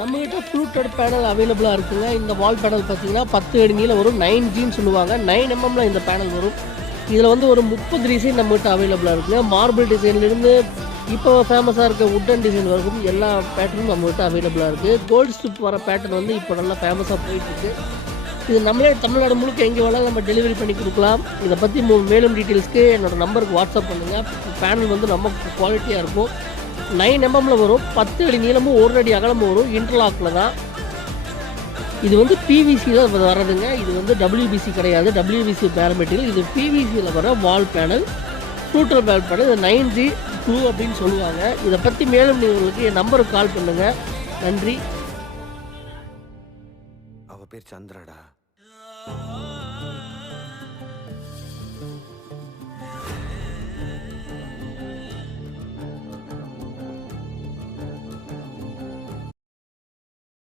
நம்மகிட்ட fluted panel அவைலபிளாக இருக்குங்க. இந்த வால் பேனல் பார்த்தீங்கன்னா 10 அடி நீளம் வரும். 9Gன்னு சொல்லுவாங்க. 9 mmல இந்த பேனல் வரும். இதில் வந்து ஒரு 30 டிசைன் நம்மகிட்ட அவைலபிளாக இருக்குங்க. மார்பிள் டிசைன்லேருந்து இப்போ ஃபேமஸாக இருக்க வுட்டன் டிசைன் வரைக்கும் எல்லா பேட்டர்னும் நம்மகிட்ட அவைலபிளாக இருக்குது. கோல்டு ஸ்ட்ரிப் வர பேட்டர்ன் வந்து இப்போ நல்லா ஃபேமஸாக போயிட்டுருக்கு. இது நம்மளே தமிழ்நாடு முழுக்க எங்கே வேணாலும் நம்ம டெலிவரி பண்ணி கொடுக்கலாம். இதை பற்றி மேலும் டீட்டெயில்ஸ்க்கு என்னோடய நம்பருக்கு வாட்ஸ்அப் பண்ணுங்கள். பேனல் வந்து ரொம்ப குவாலிட்டியாக இருக்கும். 9 mmல வரும். 10 அடி நீளமும் 1 அடி அகலமும் வரும். இன்டர்லாக்கில் தான். இது வந்து பிவிசியில் வர்றதுங்க. இது வந்து WBC கிடையாது. WBC பேர் மெட்டீரியல். இது பிவிசியில் வர வால் பேனல், ஃப்ளூட்டல் வால் பேனல். இது 9G2 அப்படின்னு சொல்லுவாங்க. இதை பற்றி மேலும் உங்களுக்கு என் நம்பருக்கு கால் பண்ணுங்கள். நன்றி. அவ பேர் சந்திராடா.